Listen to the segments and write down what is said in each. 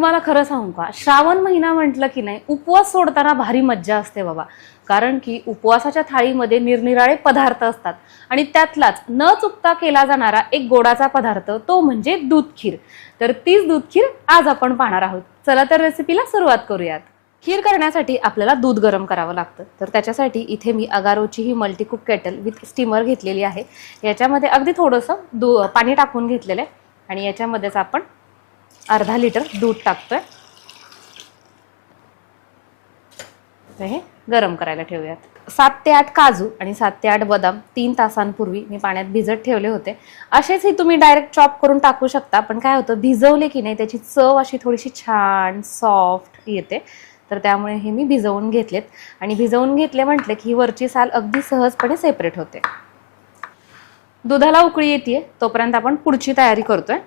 तुम्हाला खरं सांगू का, श्रावण महिना म्हटलं की नाही उपवास सोडताना भारी मज्जा असते बाबा. कारण की उपवासाच्या थाळीमध्ये निरनिराळे पदार्थ असतात आणि त्यातलाच न चुकता केला जाणारा एक गोडाचा पदार्थ तो म्हणजे दूध खीर. तर तीच दूध खीर आज आपण पाहणार आहोत. चला तर रेसिपीला सुरुवात करूयात. खीर करण्यासाठी आपल्याला दूध गरम करावं लागतं. तर त्याच्यासाठी इथे मी अगारोची ही मल्टीकुक केटल विथ स्टीमर घेतलेली आहे. याच्यामध्ये अगदी थोडंसं पाणी टाकून घेतलेलं आहे आणि याच्यामध्येच आपण अर्धा लिटर दूध टाकतोय. हे गरम करायला ठेवूयात. 7 ते 8 काजू आणि 7 ते 8 बदाम 3 तासांपूर्वी मी पाण्यात भिजत ठेवले होते. असेच तुम्ही डायरेक्ट चॉप करून टाकू शकता, पण काय होतं भिजवले की नाही त्याची चव अशी थोडीशी छान सॉफ्ट येते. तर त्यामुळे हे मी भिजवून घेतलेत आणि भिजवून घेतले म्हटले की वरची साल अगदी सहजपणे सेपरेट होते. दुधाला उकळी येते तोपर्यंत आपण पुढची तयारी करतोय.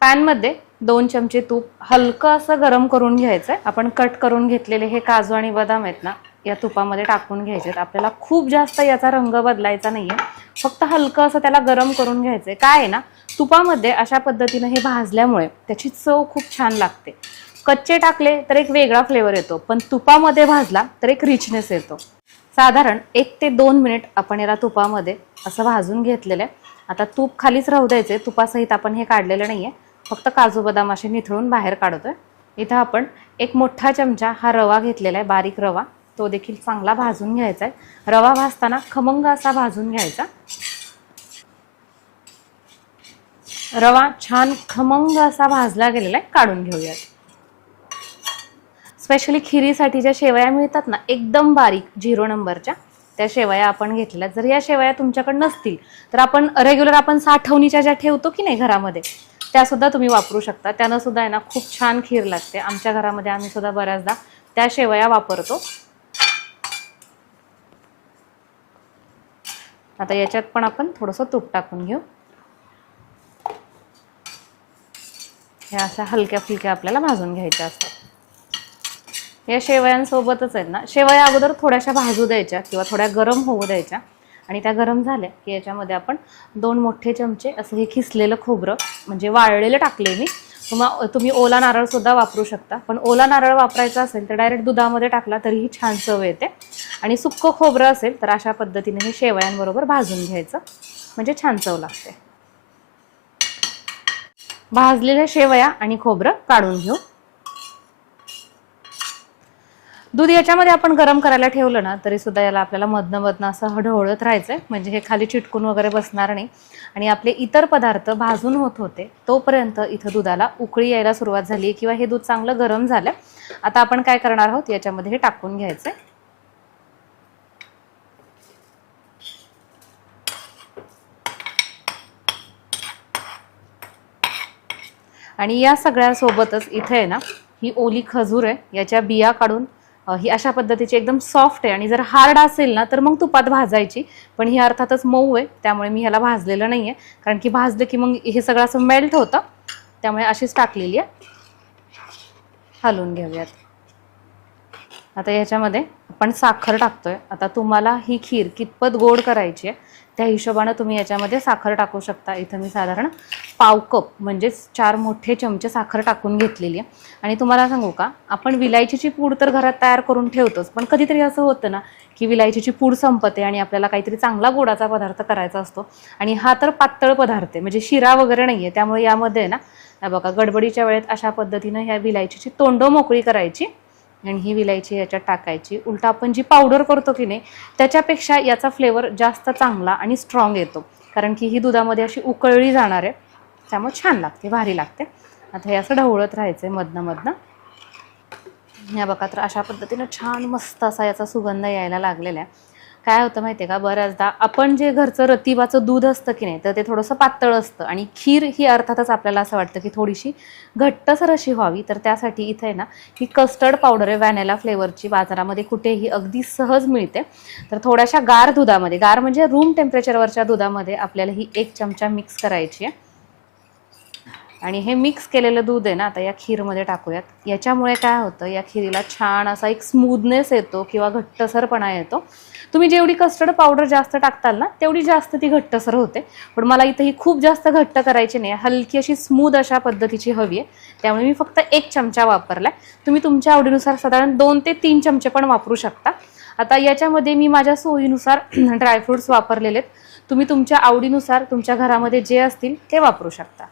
पॅनमध्ये 2 चमचे तूप हलकं असं गरम करून घ्यायचंय. आपण कट करून घेतलेले हे काजू आणि बदाम आहेत ना या तुपामध्ये टाकून घ्यायचे. आपल्याला खूप जास्त याचा रंग बदलायचा नाहीये, फक्त हलकं असं त्याला गरम करून घ्यायचंय. काय आहे ना, तुपामध्ये अशा पद्धतीने हे भाजल्यामुळे त्याची चव खूप छान लागते. कच्चे टाकले तर एक वेगळा फ्लेवर येतो, पण तुपामध्ये भाजला तर एक रिचनेस येतो. साधारण 1 ते 2 मिनिट आपण याला तुपामध्ये असं भाजून घेतलेलं आहे. आता तूप खालीच राहू द्यायचे, तुपासहित आपण हे काढलेलं नाहीये, फक्त काजू बदाम असे निथळून बाहेर काढतोय. इथं आपण 1 मोठा चमचा हा रवा घेतलेला आहे, बारीक रवा. तो देखील चांगला भाजून घ्यायचा आहे. रवा भाजताना खमंग असा भाजून घ्यायचा. रवा छान खमंग असा भाजला गेलेला आहे, काढून घेऊयात. स्पेशली खिरीसाठी ज्या शेवया मिळतात ना एकदम बारीक 0 नंबरच्या, त्या शेवया आपण घेतल्या. जर या शेवया तुमच्याकडे नसतील तर आपण रेग्युलर आपण साठवणीच्या ज्या ठेवतो की नाही घरामध्ये, त्या सुद्धा तुम्ही वापरू शकता. त्यानं सुद्धा आहे ना खूप छान खीर लागते. आमच्या घरामध्ये आम्ही सुद्धा बऱ्याचदा त्या शेवया वापरतो. आता याच्यात पण आपण थोडंसं तूप टाकून घेऊ. हे अशा हलक्या फुलक्या आपल्याला भाजून घ्यायच्या असतात. या शेवयांसोबतच आहेत ना, शेवया अगोदर थोड्याशा भाजू द्यायच्या किंवा थोड्या गरम होऊ द्यायच्या आणि त्या गरम झाल्या की याच्यामध्ये आपण 2 मोठे चमचे असं हे खिसलेलं खोबरं म्हणजे वाळलेलं टाकले मी. तुम्ही ओला नारळ सुद्धा वापरू शकता, पण ओला नारळ वापरायचा असेल तर डायरेक्ट दुधामध्ये टाकला तरीही छान चव येते. आणि सुक्कं खोबरं असेल तर अशा पद्धतीने हे शेवयांबरोबर भाजून घ्यायचं, म्हणजे छान चव लागते. भाजलेल्या शेवया आणि खोबरं काढून घेऊ. दूध याच्यामध्ये आपण गरम करायला ठेवलं ना तरी सुद्धा याला आपल्याला मधनं असं ढवळत राहायचंय, म्हणजे हे खाली चिटकून वगैरे बसणार नाही. आणि आपले इतर पदार्थ भाजून होत होते तोपर्यंत इथं दुधाला उकळी यायला सुरुवात झाली किंवा हे दूध चांगलं गरम झालं. आता आपण काय करणार आहोत, याच्यामध्ये हे टाकून घ्यायचंय. आणि या सगळ्यासोबतच इथे आहे ना ही ओली खजूर आहे, याच्या बिया काढून ही अशा पद्धतीची एकदम सॉफ्ट आहे. आणि जर हार्ड असेल ना तर मग तुपात भाजायची, पण ही अर्थातच मऊ आहे त्यामुळे मी ह्याला भाजलेलं नाहीये, कारण की भाजलं की मग हे सगळं असं मेल्ट होतं. त्यामुळे अशीच टाकलेली आहे. हलवून घेऊयात. आता याच्यामध्ये आपण साखर टाकतोय. आता तुम्हाला ही खीर कितपत गोड करायची आहे त्या हिशोबाने तुम्ही याच्यामध्ये साखर टाकू शकता. इथं मी साधारण पाव कप म्हणजे 4 मोठे चमचे साखर टाकून घेतलेली आहे. आणि तुम्हाला सांगू का, आपण विलायचीची पूड तर घरात तयार करून ठेवतोच, पण कधीतरी असं होतं ना की विलायचीची पूड संपते आणि आपल्याला काहीतरी चांगला गोडाचा पदार्थ करायचा असतो. आणि हा तर पातळ पदार्थ आहे, म्हणजे शिरा वगैरे नाहीये. त्यामुळे यामध्ये ना बघा गडबडीच्या वेळेत अशा पद्धतीनं ह्या विलायचीची तोंड मोकळी करायची आणि ही विलायची याच्यात टाकायची. उलटा आपण जी पावडर करतो की नाही त्याच्यापेक्षा याचा फ्लेवर जास्त चांगला आणि स्ट्रॉंग येतो, कारण की ही दुधामध्ये अशी उकळली जाणार आहे, त्यामुळे छान लागते, भारी लागते. आता हे असं ढवळत राहायचंय मधनं. या बघा तर अशा पद्धतीनं छान मस्त असा याचा सुगंध यायला लागलेला आहे. काय होतं माहिती आहे का, बऱ्याचदा आपण जे घरचं रतिबाचं दूध असतं की नाही तर ते थोडंसं पातळ असतं आणि खीर ही अर्थातच आपल्याला असं वाटतं की थोडीशी घट्टसर अशी व्हावी. तर त्यासाठी इथे आहे ना ही कस्टर्ड पावडर आहे व्हॅनिला फ्लेवरची, बाजारामध्ये कुठेही अगदी सहज मिळते. तर थोड्याशा गार दुधामध्ये, गार म्हणजे रूम टेम्परेचरवरच्या दुधामध्ये आपल्याला ही 1 चमचा मिक्स करायची आहे. आणि हे मिक्स केलेलं दूध आहे ना आता या खीरमध्ये टाकूयात. याच्यामुळे काय होतं, या खीरीला छान असा एक स्मूथनेस येतो किंवा घट्टसरपणा येतो. तुम्ही जेवढी कस्टर्ड पावडर जास्त टाकताल ना तेवढी जास्त ती घट्टसर होते. पण मला इथे ही खूप जास्त घट्ट करायची नाही, हलकी अशी स्मूथ अशा पद्धतीची हवी आहे. त्यामुळे मी फक्त 1 चमचा वापरलाय. तुम्ही तुमच्या आवडीनुसार साधारण 2 ते 3 चमचे पण वापरू शकता. आता याच्यामध्ये मी माझ्या सोयीनुसार ड्रायफ्रुट्स वापरलेले आहेत. तुम्ही तुमच्या आवडीनुसार तुमच्या घरामध्ये जे असतील ते वापरू शकता.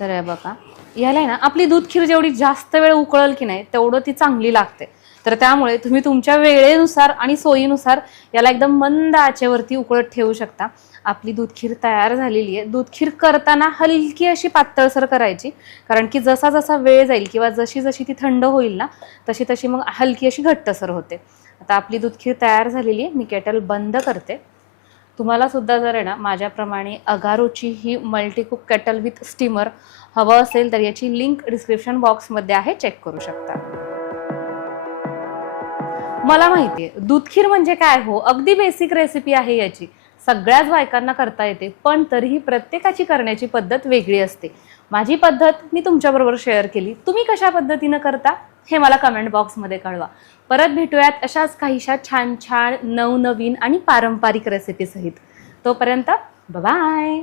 तर हे बघा, याला आहे ना आपली दूध खीर जेवढी जास्त वेळ उकळल की नाही तेवढं ती चांगली लागते. तर त्यामुळे तुम्ही तुमच्या वेळेनुसार आणि सोयीनुसार याला एकदम मंद आचेवरती उकळत ठेवू शकता. आपली दूध खीर तयार झालेली आहे. दूध खीर करताना हलकी अशी पातळसर करायची, कारण की जसा जसा वेळ जाईल किंवा जशी जशी ती थंड होईल ना तशी तशी मग हलकी अशी घट्टसर होते. आता आपली दूध खीर तयार झालेली आहे. मी केटल बंद करते. तुम्हाला सुद्धा जर आहे ना माझ्याप्रमाणे अगारोची ही मल्टीकुक केटल विथ स्टीमर हवं असेल तर याची लिंक डिस्क्रिप्शन बॉक्समध्ये आहे, चेक करू शकता. मला माहिती आहे दूध खीर म्हणजे काय हो, अगदी बेसिक रेसिपी आहे याची, सगळ्याच बायकांना करता येते, पण तरीही प्रत्येकाची करण्याची पद्धत वेगळी असते. माझी पद्धत मी तुमच्याबरोबर शेअर केली. तुम्ही कशा पद्धतीनं करता हे मला कमेंट बॉक्समध्ये कळवा. परत भेटूयात अशाच काहीशा छान छान नवनवीन आणि पारंपरिक रेसिपी सहित. तोपर्यंत बाय.